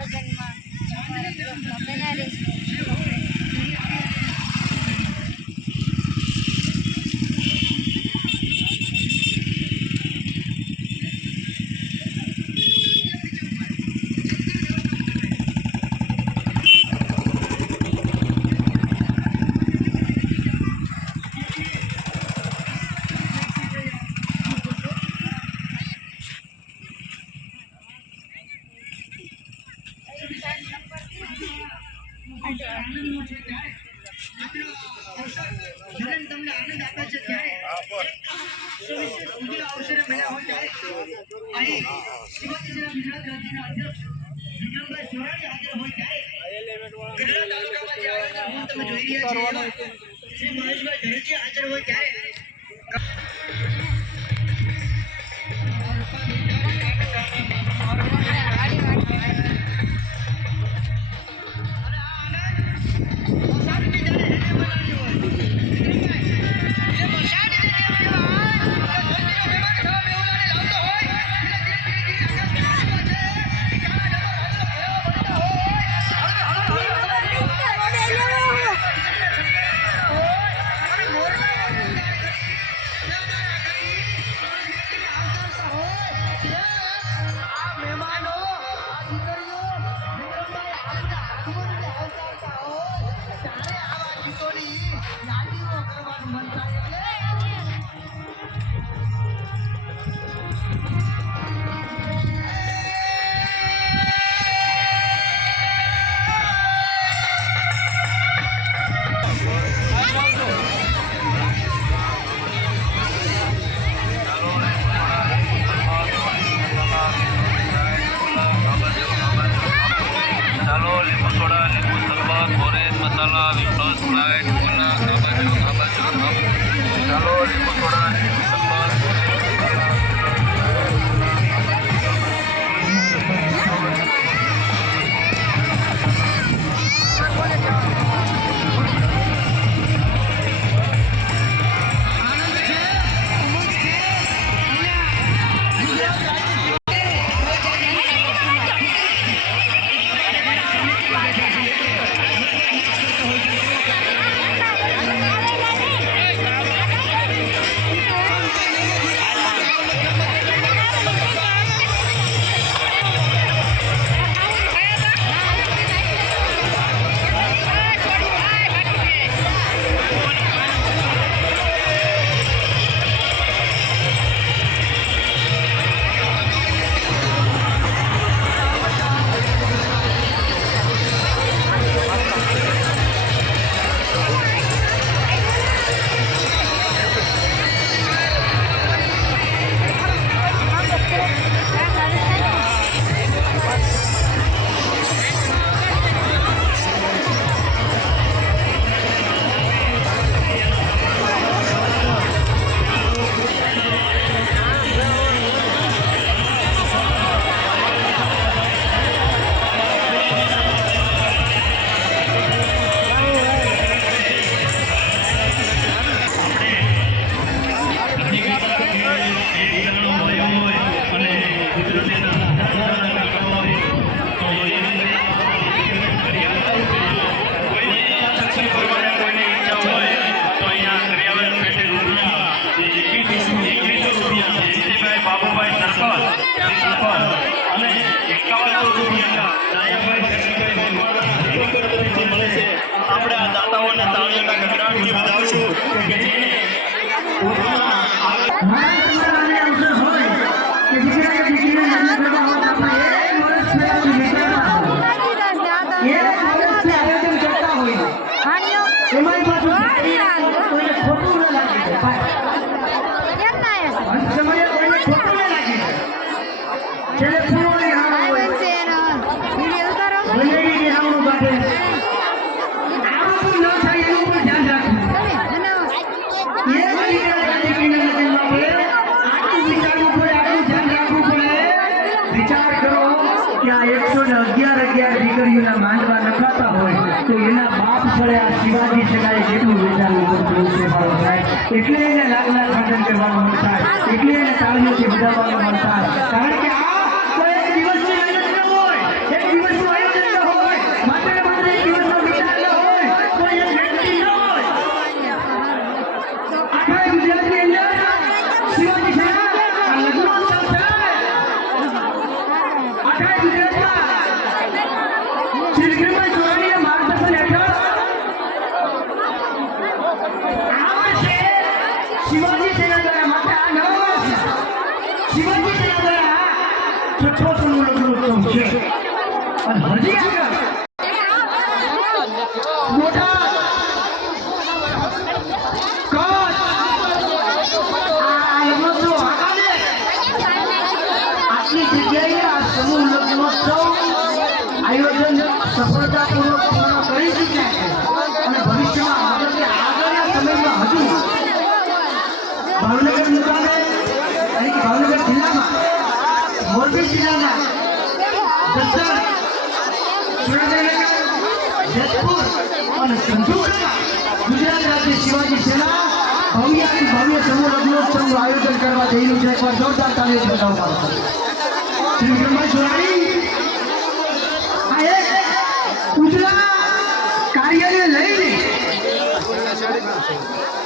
લગ્નમાં અમારા ગ્રુપમાં બના રહીશું. તમને આનંદ આપે છે ત્યારે સુવિશેષ ઉજળા અવસરે બન્યા હોય ત્યારે અહીં શિવાજીના ગુજરાત રાજ્યના અધ્યક્ષ વિક્રમભાઈ સોરાણી હાજર હોય ત્યારે ગઢડા તાલુકામાં જે આયોજન તમે જોઈ રહ્યા છો શ્રી મહેશભાઈ ધરજી હાજર હોય ત્યારે આપણે આ દાતાઓને તાળીઓના ગગડાટથી વધાવશું કે જેને માંડવા નખાતા હોય તો એના બાપ પડે આ શિવાજી સગાઈ કેટલું વિચારવું પડતું છે મારો સાહેબ. એટલે એને લાગલા ખંડન કરવાનું મન થાય, એટલે એને તાળીઓથી વધારવાનું મન થાય. કારણ કે આ કોઈ એક દિવસની મહેનત ન હોય, એક દિવસનું દિવસમાં શ્રી વિક્રમભાઈ સોરાણીના માર્ગદર્શન હેઠળ આ વર્ષે શિવાજી સેના દ્વારા માત્ર આ નવા વર્ષે શિવાજી સેના દ્વારા છઠ્ઠો સમૂહ લગ્નોત્સવ છે અને હજી આગળ મોટા આયોજન સફળતાપૂર્વક પૂર્ણ કરી ચૂક્યા છે અને ભવિષ્યમાં આગળના સમયમાં હજુ ભાવનગર મુકામે અને ભાવનગર જિલ્લામાં મોરબી જિલ્લાના જસદણ સુરેન્દ્રનગર જેતપુર અને ધંધુકામાં ગુજરાત રાજ્ય શિવાજી સેના ભવ્યાથી ભવ્ય સમૂહ લગ્નોત્સવનું આયોજન કરવા જઈ રહ્યું છે. એકવાર જોરદાર તાલીઓ બજાવવા શ્રી વિક્રમભાઈ સોરાણી ઉજળા કાર્યને લઈને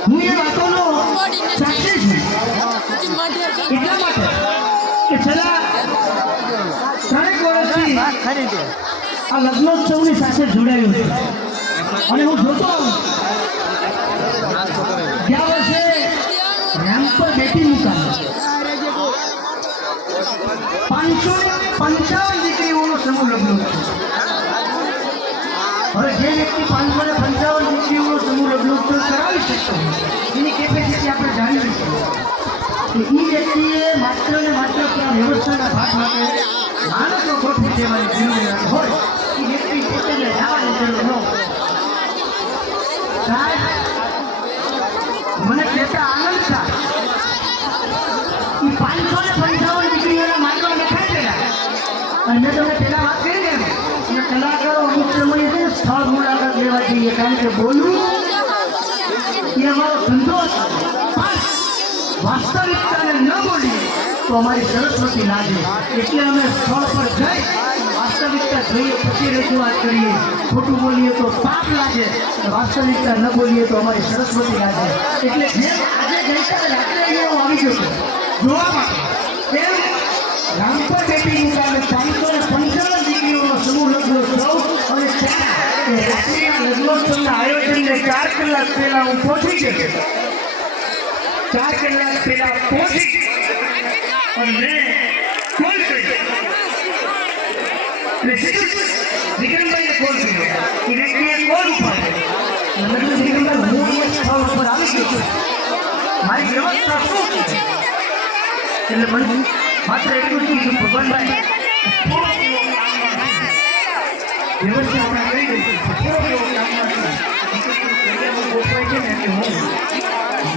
હું એ વાતોનો સાક્ષી છું. એટલા માટે કે છેલ્લા 3 વર્ષથી આ લગ્નોત્સવની સાથે જોડાયું છે અને હું જોતો ગયા વર્ષે રેમ્પ પર બેઠી મુકામ 555 દીકરીઓનો સમૂહ લગ્નોત્સવ. હવે જે વ્યક્તિ 555 દીકરીઓનો સમૂહ લગ્નોત્સવ કરાવી શકતો એની કેપેસિટી આપણે જાણવી છીએ કે એ વ્યક્તિએ માત્ર ને માત્ર ત્યાં વ્યવસ્થાના ભાગ માટે માણસો ગોઠવી દેવાની જરૂરિયાત હોય એ વ્યક્તિ પોતાને જવાની જરૂર ન હોય. સાહેબ મને કહેતા આનંદ થાય એ 555 દીકરીઓના માંડવા લખાઈ ગયા અને મેં તમને પહેલા વાત કરી ને અને કલાકારો અમુક સમયે છે સ્થળ મુલાકાત લેવા જઈએ કારણ કે બોલવું એ અમારો ધંધો છે પણ વાસ્તવિકતાને ન બોલીએ તો અમારી સરસ્વતી લાગે એટલે અમે સ્થળ પર જઈ વાસ્તવિકતા જોઈએ પછી રજૂઆત કરીએ. ખોટું બોલીએ તો પાપ લાગે, વાસ્તવિકતા ન બોલીએ તો અમારી સરસ્વતી લાગે. એટલે જેમ આજે ગઈકાલે રાત્રે અહીંયા હું આવી ગયો છું જોવા માટે એમ રામપર બેટી મુકામે 555 દીકરીઓનો સમૂહ લગ્નોત્સવ અને ત્યાં રાત્રિના લગ્નોત્સવના આયોજનને 4 કલાક પહેલા હું પહોંચી ગયો. 4 કલાક પહેલા પહોંચી અને મેં કોલ કર્યો એટલે સીધું વિક્રમભાઈને કોલ કર્યો એ વ્યક્તિએ કોલ ઉપાડ્યો. મેં કીધું વિક્રમભાઈ હું એ સ્થળ ઉપર આવી ગયો છું, મારી વ્યવસ્થા શું છે? એટલે મને માત્ર એટલું જ કીધું ભગવાનભાઈ વ્યવસ્થા આપણે કરી દઈશું થોડો એવો કામમાં ગોઠવાય છે ને એટલે હું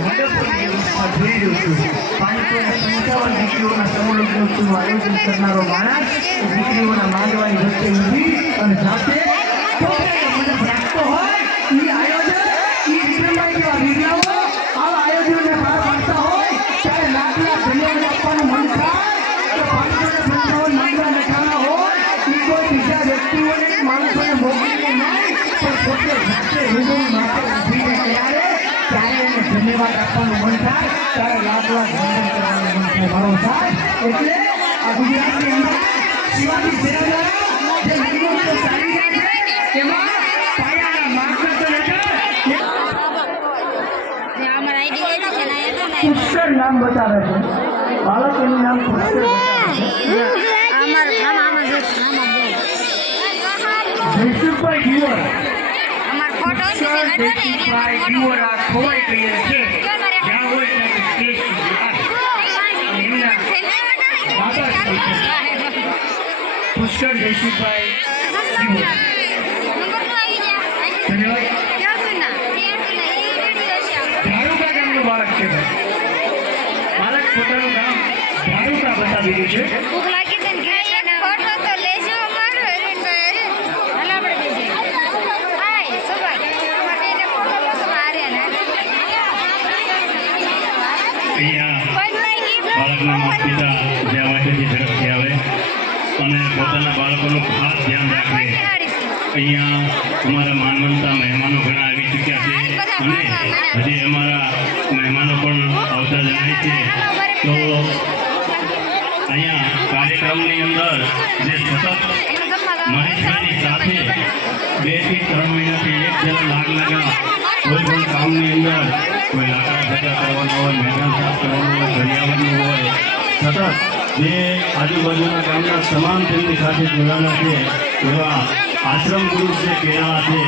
મંડપની વ્યવસ્થા જોઈ રહ્યો છું. 555 દીકરીઓના સમૂહ લગ્નોત્સવનું આયોજન કરનારો માણસ દીકરીઓના માંડવાની વચ્ચે ઊભી અને જાતે મંડપ રાખતો હોય એ આયોજન એ વિક્રમભાઈ જેવા વીરલાઓ આવા આયોજનને પાર પાડતા હોય ત્યારે લાખ ધન્યવાદ આપવાનું મન થાય તો 555 માંડવા લખાણા હોય એ કોઈ બીજા વ્યક્તિઓને માણસોને મોકલીને નહીં પણ પોતે જાતે રૂબરૂ માટે ઊભીને ત્યારે એને ધન્યવાદ આપવાનું મન થાય ત્યારે લાખ વંદન કરવાનું મન થાય મારો સાહેબ. એટલે આ ગુજરાતની અંદર શિવાજી સેના દ્વારા જે લગ્નોત્સવ ચાલી રહ્યા છે એમાં પાયાના માર્ગદર્શન હેઠળ પુષ્કર નામ બતાવે છે. બાળક એનું નામ પુષ્કર જયસુખભાઈ દિયોર જયસુખભાઈ દિયોર આ ખોવાઈ ગયેલ છે. જ્યાં હોય ત્યાં કેસ એમના બાબા પુષ્કર જયસુખભાઈ દિયોર. ધન્યવાદ. ધારુકા ગામનું બાળક છે ભાઈ. બાળક પોતાનું ગામ ધારુકા બતાવી રહ્યું છે. બાળકના માતા પિતા જ્યાં વાંચેથી ઝડપથી આવે અને પોતાના બાળકોનું ખાસ ધ્યાન રાખે. અહીંયા અમારા માનવંતા મહેમાનો ઘણા આવી ચૂક્યા છે અને હજી અમારા મહેમાનો પણ આવતા જણાય છે. તો અહીંયા કાર્યક્રમની અંદર જે સતત મહેશભાઈની સાથે 2 થી 3 મહિનાથી એક જણા લાગ લાગ્યા કોઈ પણ કામની અંદર કોઈ લાકડા ભેગા કરવાનો હોય, મેદાન સાફ કરવાનું હોય, ઘડિયાળનું હોય, સતત જે આજુબાજુના ગામના તમામ તેમની સાથે જોડાયેલા છે એવા આશ્રમ ગ્રુપ જે કેળા છે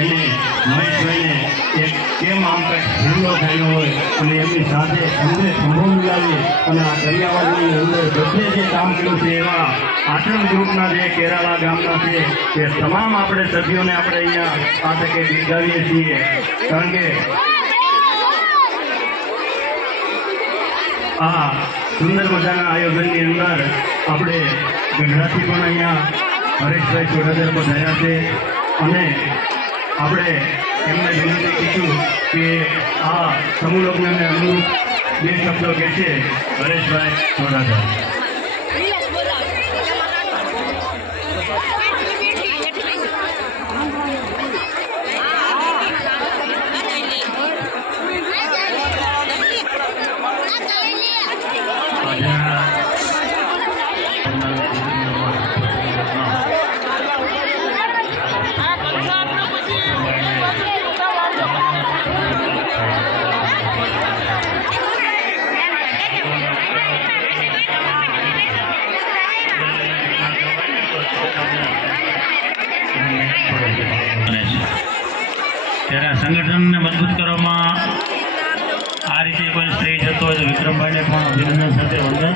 એને મહેશભાઈને એક કેમ આમ કંઈક હુમલો થયો હોય અને એમની સાથે અમને સંભવ મિલાવી અને આ દરિયાવાદની અંદર બધે જે કામ કર્યું છે એવા આશ્રમ ગ્રુપના જે કેરાળા ગામના છે એ તમામ આપણે સભ્યોને આપણે અહીંયા આ તકે બિરદાવીએ છીએ. કારણ કે આ સુંદર મજાના આયોજનની અંદર આપણે ગઢડાથી પણ અહીંયા હરેશભાઈ ચોડાદર પધાર્યા છે અને આપણે એમને વિનંતી કીધું કે આ સમૂહ લગ્નને અનુરૂપ 2 શબ્દો કહેશે હરેશભાઈ ચોડાદર. ત્યારે આ સંગઠનને મજબૂત કરવામાં આ રીતે કોઈ શ્રેય જતો હોય તો વિક્રમભાઈને પણ અભિનંદન સાથે વંદન.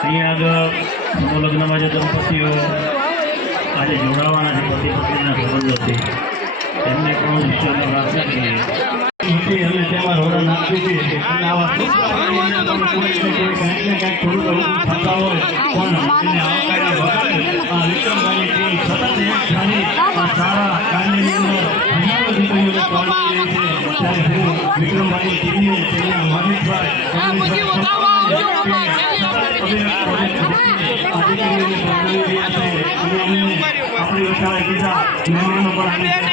અહીંયા આગળ સમૂહ લગ્નમાં જે દંપતીઓ આજે જોડાવાના છે પતિ પત્નીના સંબંધોથી એમને પણ ઈશ્વરને પ્રાર્થના કરીએ અને તેમાં રોડા નાખી છે અને આવા કંઈક થોડું થતા હોય પણ એને આવકાર્યા વગર આ વિક્રમભાઈની ટીમ સતત એક સારી સારા કાર્યની અંદર હજારો દીકરીઓને પાડી રહી છે. ત્યારે હું વિક્રમભાઈની ટીમને તેમના મહેશભાઈ આપણી વિશાળે કીધા મહેમાનો પણ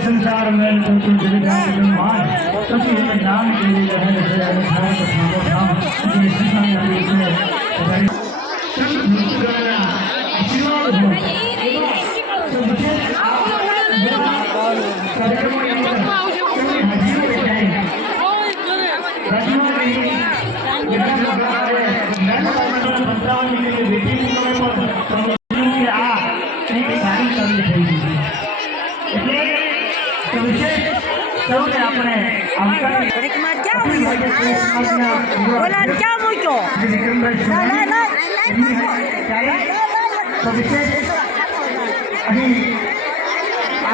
संसार में तो मान પછી એને નામ કે लिए है जैसे અને થાય તો નામ જે સંસાર में આશીર્વાદ क्या मुझको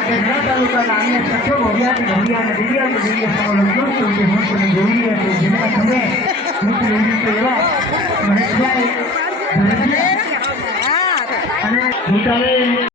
ગઢડા તાલુકાના અન્ય સખો ભવ્યા અને દિવ્યા જોઈએ છે જેના તમે એવા મહેશભાઈ અને